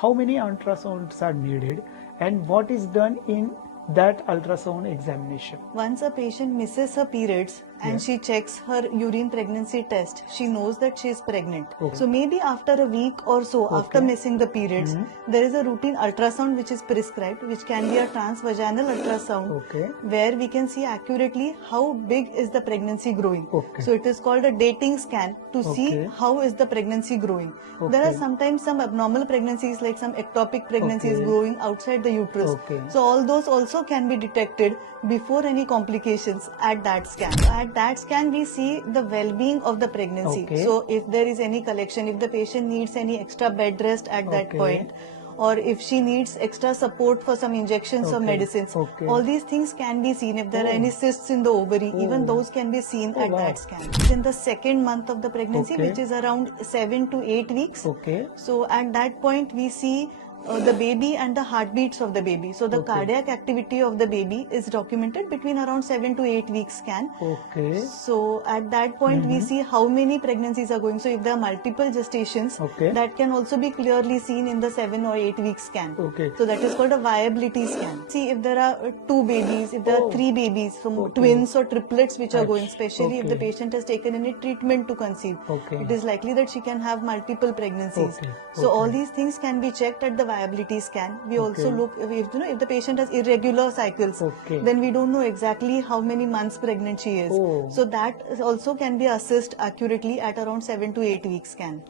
how many ultrasounds are needed and what is done in that ultrasound examination? Once a patient misses her periods and Yeah. she checks her urine pregnancy test, she knows that she is pregnant. Okay. So maybe after a week or so, after Okay. missing the periods, there is a routine ultrasound which is prescribed, which can be a transvaginal ultrasound, Okay. where we can see accurately how big is the pregnancy growing. Okay. So it is called a dating scan to see Okay. how is the pregnancy growing. There are Okay. sometimes some abnormal pregnancies, like some ectopic pregnancies Okay. growing outside the uterus. Okay. So all those also can be detected before any complications at that scan. At that scan, we see the well-being of the pregnancy. Okay. So if there is any collection, if the patient needs any extra bed rest at that Okay. point, or if she needs extra support for some injections or Okay. medicines, Okay. all these things can be seen. If there are Oh. any cysts in the ovary, even Oh. those can be seen Oh, at wow. that scan. In the second month of the pregnancy, Okay. which is around 7 to 8 weeks, Okay. so at that point we see the baby and the heartbeats of the baby. So the Okay. cardiac activity of the baby is documented between around 7 to 8 weeks scan. Okay. So at that point we see how many pregnancies are going. So if there are multiple gestations, Okay. that can also be clearly seen in the 7 or 8 week scan. Okay. So that is called a viability scan. See if there are 2 babies, if there Oh. are 3 babies, so Okay. twins or triplets which are Right. going, especially if the Okay. patient has taken any treatment to conceive. Okay. It is likely that she can have multiple pregnancies. Okay. So all Okay. these things can be checked at the viability scan. We also Okay. look if the patient has irregular cycles, Okay. then we don't know exactly how many months pregnant she is. Oh. So that also can be assessed accurately at around 7 to 8 weeks scan.